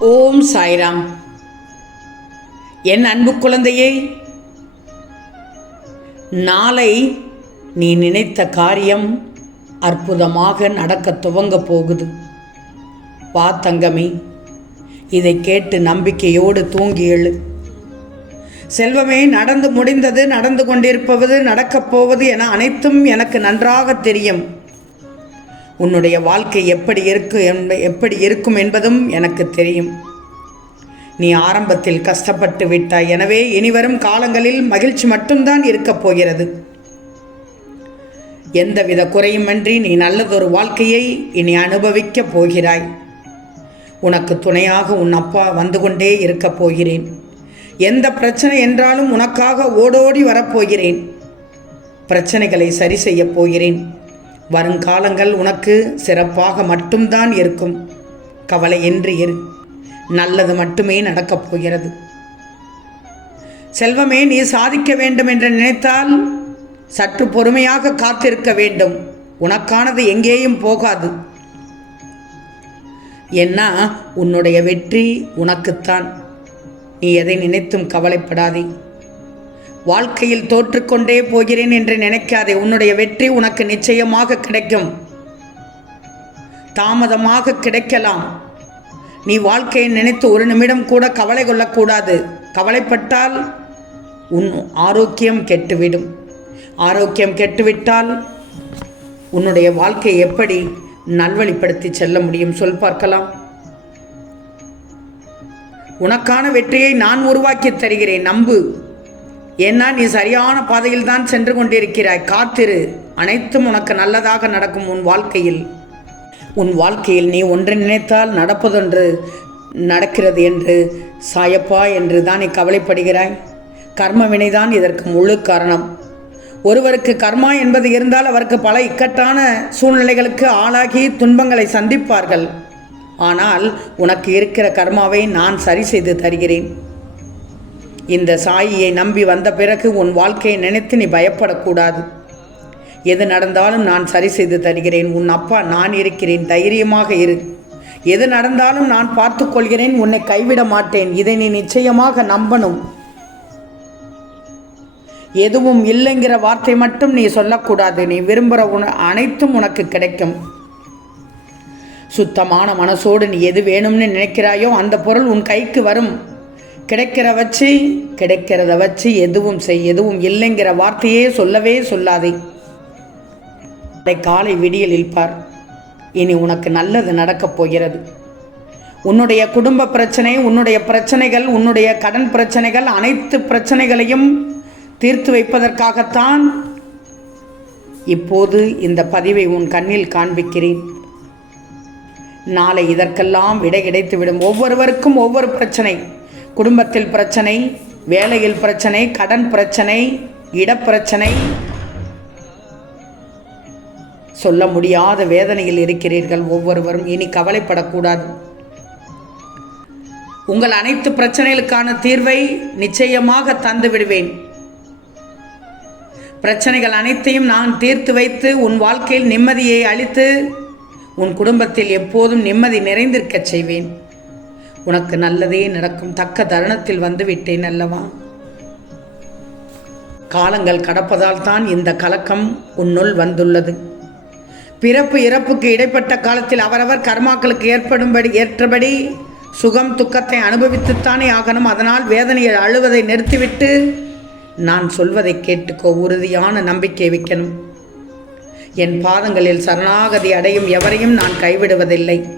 ஓம் சாய்ராம். என் அன்பு குழந்தையே நாளை நீ நினைத்த காரியம் அற்புதமாக நடக்க துவங்க போகுது. வா தங்கமே இதை கேட்டு நம்பிக்கையோடு தூங்கி எழு. செல்வமே நடந்து முடிந்தது நடந்து கொண்டிருப்பது நடக்கப் போவது என அனைத்தும் எனக்கு நன்றாக தெரியும். உன்னுடைய வாழ்க்கை எப்படி இருக்கு எப்படி இருக்கும் என்பதும் எனக்கு தெரியும். நீ ஆரம்பத்தில் கஷ்டப்பட்டு விட்டாய். எனவே இனிவரும் காலங்களில் மகிழ்ச்சி மட்டும்தான் இருக்கப் போகிறது. எந்தவித குறையுமன்றி நீ நல்லதொரு வாழ்க்கையை இனி அனுபவிக்கப் போகிறாய். உனக்கு துணையாக உன் அப்பா வந்து கொண்டே இருக்கப் போகிறேன். எந்த பிரச்சனை என்றாலும் உனக்காக ஓடோடி வரப்போகிறேன் பிரச்சனைகளை சரி செய்யப் போகிறேன். வருங்காலங்கள் உனக்கு சிறப்பாக மட்டும்தான் இருக்கும். கவலையின்றி இரு. நல்லது மட்டுமே நடக்கப் போகிறது. செல்வமே நீ சாதிக்க வேண்டும் என்று நினைத்தால் சற்று பொறுமையாக காத்திருக்க வேண்டும். உனக்கானது எங்கேயும் போகாது. என்ன? உன்னுடைய வெற்றி உனக்குத்தான். நீ எதை நினைத்தும் கவலைப்படாதே. வாழ்க்கையில் தோற்றுக்கொண்டே போகிறேன் என்று நினைக்காதே. உன்னுடைய வெற்றி உனக்கு நிச்சயமாக கிடைக்கும். தாமதமாக கிடைக்கலாம். நீ வாழ்க்கையை நினைத்து ஒரு நிமிடம் கூட கவலை கொள்ளக்கூடாது. கவலைப்பட்டால் உன் ஆரோக்கியம் கெட்டுவிடும். ஆரோக்கியம் கெட்டுவிட்டால் உன்னுடைய வாழ்க்கையை எப்படி நல்வழிப்படுத்தி செல்ல முடியும் சொல் பார்க்கலாம். உனக்கான வெற்றியை நான் உருவாக்கி தருகிறேன். நம்பு. ஏன்னா நீ சரியான பாதையில் தான் சென்று கொண்டிருக்கிறாய். காத்திரு. அனைத்தும் உனக்கு நல்லதாக நடக்கும் உன் வாழ்க்கையில். உன் வாழ்க்கையில் நீ ஒன்று நினைத்தால் நடப்பதொன்று நடக்கிறது என்று சாயப்பா என்று தான் நீ கவலைப்படுகிறாய். கர்ம வினைதான் இதற்கு முழு காரணம். ஒருவருக்கு கர்மா என்பது இருந்தால் அவருக்கு பல இக்கட்டான சூழ்நிலைகளுக்கு ஆளாகி துன்பங்களை சந்திப்பார்கள். ஆனால் உனக்கு இருக்கிற கர்மாவை நான் சரி செய்து தருகிறேன். இந்த சாயியை நம்பி வந்த பிறகு உன் வாழ்க்கையை நினைத்து நீ பயப்படக்கூடாது. எது நடந்தாலும் நான் சரி செய்து தருகிறேன். உன் அப்பா நான் இருக்கிறேன். தைரியமாக இரு. எது நடந்தாலும் நான் பார்த்து கொள்கிறேன். உன்னை கைவிட மாட்டேன். இதை நீ நிச்சயமாக நம்பணும். எதுவும் இல்லைங்கிற வார்த்தை மட்டும் நீ சொல்லக்கூடாது. நீ விரும்புகிற உன அனைத்தும் உனக்கு கிடைக்கும். சுத்தமான மனசோடு நீ எது வேணும்னு நினைக்கிறாயோ அந்த பொருள் உன் கைக்கு வரும். கிடைக்கிற வச்சு கிடைக்கிறத வச்சு எதுவும் செய் எதுவும் இல்லைங்கிற வார்த்தையே சொல்லவே சொல்லாதே. நாளை காலை விடியலில் பார். இனி உனக்கு நல்லது நடக்கப் போகிறது. உன்னுடைய குடும்ப பிரச்சனை உன்னுடைய பிரச்சனைகள் உன்னுடைய கடன் பிரச்சனைகள் அனைத்து பிரச்சனைகளையும் தீர்த்து வைப்பதற்காகத்தான் இப்போது இந்த பதிவை உன் கண்ணில் காண்பிக்கிறேன். நாளை இதற்கெல்லாம் விடை கிடைத்துவிடும் ஒவ்வொருவருக்கும் ஒவ்வொரு பிரச்சனை. குடும்பத்தில் பிரச்சனை வேலையில் பிரச்சனை கடன் பிரச்சனை இடப்பிரச்சனை சொல்ல முடியாத வேதனையில் இருக்கிறீர்கள் ஒவ்வொருவரும். இனி கவலைப்படக்கூடாது. உங்கள் அனைத்து பிரச்சனைகளுக்கான தீர்வை நிச்சயமாக தந்து விடுவேன். பிரச்சனைகள் அனைத்தையும் நான் தீர்த்து வைத்து உன் வாழ்க்கையில் நிம்மதியை அளித்து உன் குடும்பத்தில் எப்போதும் நிம்மதி நிறைந்திருக்கச் செய்வேன். உனக்கு நல்லதே நடக்கும். தக்க தருணத்தில் வந்து விட்டேன் அல்லவா? காலங்கள் கடப்பதால் தான் இந்த கலக்கம் உன்னுள் வந்துள்ளது. பிறப்பு இறப்புக்கு இடைப்பட்ட காலத்தில் அவரவர் கர்மாக்களுக்கு ஏற்படும்படி ஏற்றபடி சுகம் துக்கத்தை அனுபவித்துத்தானே ஆகணும். அதனால் வேதனையை அழுவதை நிறுத்திவிட்டு நான் சொல்வதை கேட்டுக்கோ. உறுதியான நம்பிக்கை வைக்கணும். என் பாதங்களில் சரணாகதி அடையும் எவரையும் நான் கைவிடுவதில்லை.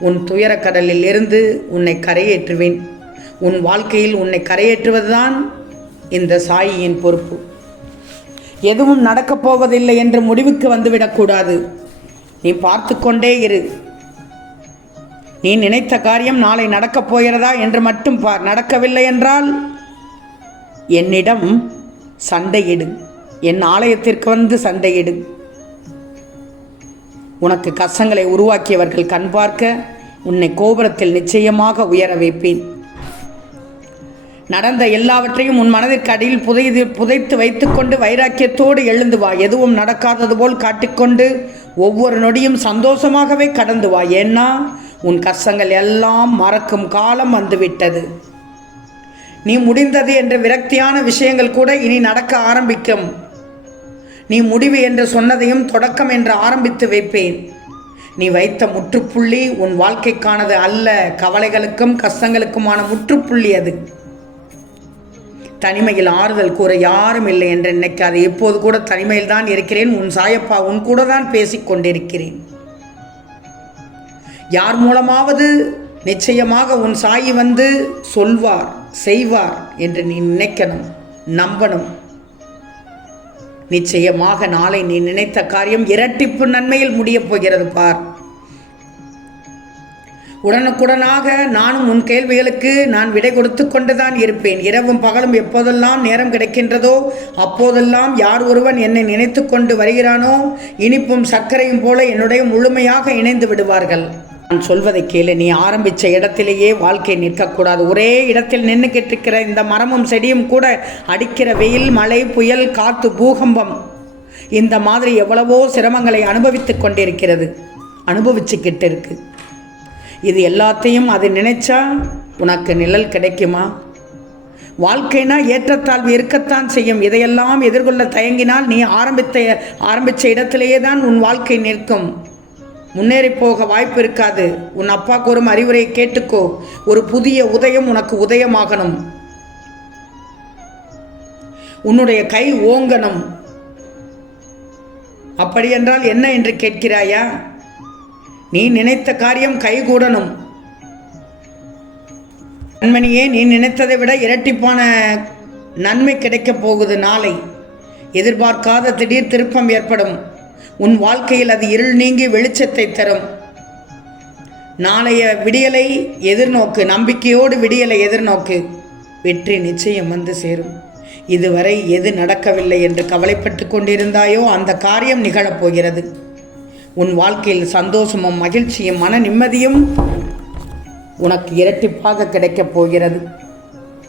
உன் துயரக்கடலில் இருந்து உன்னை கரையேற்றுவேன். உன் வாழ்க்கையில் உன்னை கரையேற்றுவதுதான் இந்த சாயியின் பொறுப்பு. எதுவும் நடக்கப் போவதில்லை என்று முடிவுக்கு வந்துவிடக்கூடாது. நீ பார்த்து கொண்டே இரு. நீ நினைத்த காரியம் நாளை நடக்கப் போகிறதா என்று மட்டும் பார் நடக்கவில்லை என்றால் என்னிடம் சண்டையிடு. என் ஆலயத்திற்கு வந்து சண்டையிடு. உனக்கு கஷ்டங்களை உருவாக்கியவர்கள் கண் பார்க்க உன்னை கோபுரத்தில் நிச்சயமாக உயர வைப்பேன். நடந்த எல்லாவற்றையும் உன் மனதிற்கு அடியில் புதைது புதைத்து வைத்துக்கொண்டு வைராக்கியத்தோடு எழுந்து வா. எதுவும் நடக்காதது போல் காட்டிக்கொண்டு ஒவ்வொரு நொடியும் சந்தோஷமாகவே கடந்து வா. ஏன்னா உன் கஷ்டங்கள் எல்லாம் மறக்கும் காலம் வந்துவிட்டது. நீ முடிந்தது என்ற விரக்தியான விஷயங்கள் கூட இனி நடக்க ஆரம்பிக்கும். நீ முடிவு என்று சொன்னதையும் தொடக்கம் என்று ஆரம்பித்து வைப்பேன். நீ வைத்த முற்றுப்புள்ளி உன் வாழ்க்கைக்கானது அல்ல. கவலைகளுக்கும் கஷ்டங்களுக்குமான முற்றுப்புள்ளி அது. தனிமையில் ஆறுதல் கூற யாரும் இல்லை என்று நினைக்காது. எப்போது கூட தனிமையில் தான் இருக்கிறேன். உன் சாயப்பா உன் கூட தான் பேசிக் கொண்டிருக்கிறேன். யார் மூலமாவது நிச்சயமாக உன் சாயி வந்து சொல்வார் செய்வார் என்று நீ நினைக்கணும் நம்பணும். நிச்சயமாக நாளை நீ நினைத்த காரியம் இரட்டிப்பு நன்மையில் முடியப் போகிறது பார். உடனுக்குடனாக நானும் உன் கேள்விகளுக்கு நான் விடை கொடுத்து கொண்டுதான் இருப்பேன். இரவும் பகலும் எப்போதெல்லாம் நேரம் கிடைக்கின்றதோ அப்போதெல்லாம் யார் ஒருவன் என்னை நினைத்து கொண்டு வருகிறானோ இனிப்பும் சர்க்கரையும் போல என்னுடைய முழுமையாக இணைந்து விடுவார்கள். நான் சொல்வதை கேளு. நீ ஆரம்பித்த இடத்திலேயே வாழ்க்கை நிற்கக்கூடாது. ஒரே இடத்தில் நின்றுக்கிட்டு இருக்கிற இந்த மரமும் செடியும் கூட அடிக்கிற வெயில் மழை புயல் காற்று பூகம்பம் இந்த மாதிரி எவ்வளவோ சிரமங்களை அனுபவித்து கொண்டிருக்கிறது அனுபவிச்சுக்கிட்டு இருக்கு இது எல்லாத்தையும் அது நினைச்சா உனக்கு நிழல் கிடைக்குமா? வாழ்க்கைனா ஏற்றத்தாழ்வு இருக்கத்தான் செய்யும். இதையெல்லாம் எதிர்கொள்ள தயங்கினால் நீ ஆரம்பித்த ஆரம்பித்த இடத்திலேயே தான் உன் வாழ்க்கை நிற்கும். முன்னேறி போக வாய்ப்பு இருக்காது உன் அப்பா கூறும் அறிவுரையை கேட்டுக்கோ. ஒரு புதிய உதயம் உனக்கு உதயமாகணும். உன்னுடைய கை ஓங்கணும். அப்படியென்றால் என்ன என்று கேட்கிறாயா? நீ நினைத்த காரியம் கைகூடணும். கண்மணியே நீ நினைத்ததை விட இரட்டிப்பான நன்மை கிடைக்கப் போகுது நாளை. எதிர்பார்க்காத திடீர் திருப்பம் ஏற்படும். உன் வாழ்க்கையில் அது இருள் நீங்கி வெளிச்சத்தை தரும். நாளைய விடியலை எதிர்நோக்கு நம்பிக்கையோடு விடியலை எதிர்நோக்கு. வெற்றி நிச்சயம் வந்து சேரும். இதுவரை எது நடக்கவில்லை என்று கவலைப்பட்டு கொண்டிருந்தாயோ அந்த காரியம் நிகழப்போகிறது உன் வாழ்க்கையில் சந்தோஷமும் மகிழ்ச்சியும் மன நிம்மதியும் உனக்கு இரட்டிப்பாக கிடைக்கப் போகிறது.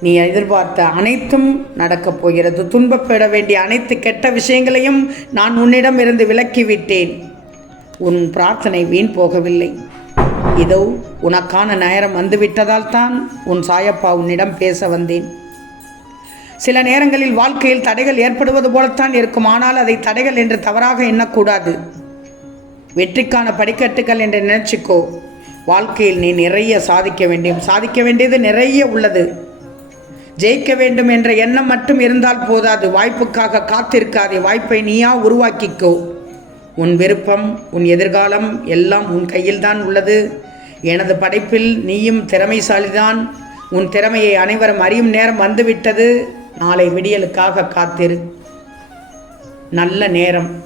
நீ எதிர்பார்த்த அனைத்தும் நடக்கப் போகிறது. துன்பப்பட வேண்டிய அனைத்து கெட்ட விஷயங்களையும் நான் உன்னிடம் இருந்து விலக்கிவிட்டேன். உன் பிரார்த்தனை வீண் போகவில்லை. இதோ உனக்கான நேரம் வந்துவிட்டதால் தான் உன் சாயப்பா உன்னிடம் பேச வந்தேன். சில நேரங்களில் வாழ்க்கையில் தடைகள் ஏற்படுவது போலத்தான் இருக்கும். ஆனால் அதை தடைகள் என்று தவறாக எண்ணக்கூடாது. வெற்றிக்கான படிக்கட்டுகள் என்று நினைச்சிக்கோ. வாழ்க்கையில் நீ நிறைய சாதிக்க வேண்டும். சாதிக்க வேண்டியது நிறைய உள்ளது. ஜெயிக்க வேண்டும் என்ற எண்ணம் மட்டும் இருந்தால் போதாது. வாய்ப்புக்காக காத்திருக்காதே. வாய்ப்பை நீயா உருவாக்கிக்கோ. உன் விருப்பம் உன் எதிர்காலம் எல்லாம் உன் கையில்தான் உள்ளது. எனது படைப்பில் நீயும் திறமைசாலிதான். உன் திறமையை அனைவரும் அறியும் நேரம் வந்துவிட்டது. நாளை விடியலுக்காக காத்திரு. நல்ல நேரம்.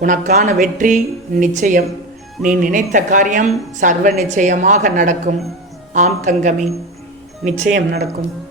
உனக்கான வெற்றி நிச்சயம். நீ நினைத்த காரியம் சர்வ நிச்சயமாக நடக்கும். ஆம் தங்கமே நிச்சயம் நடக்கும்.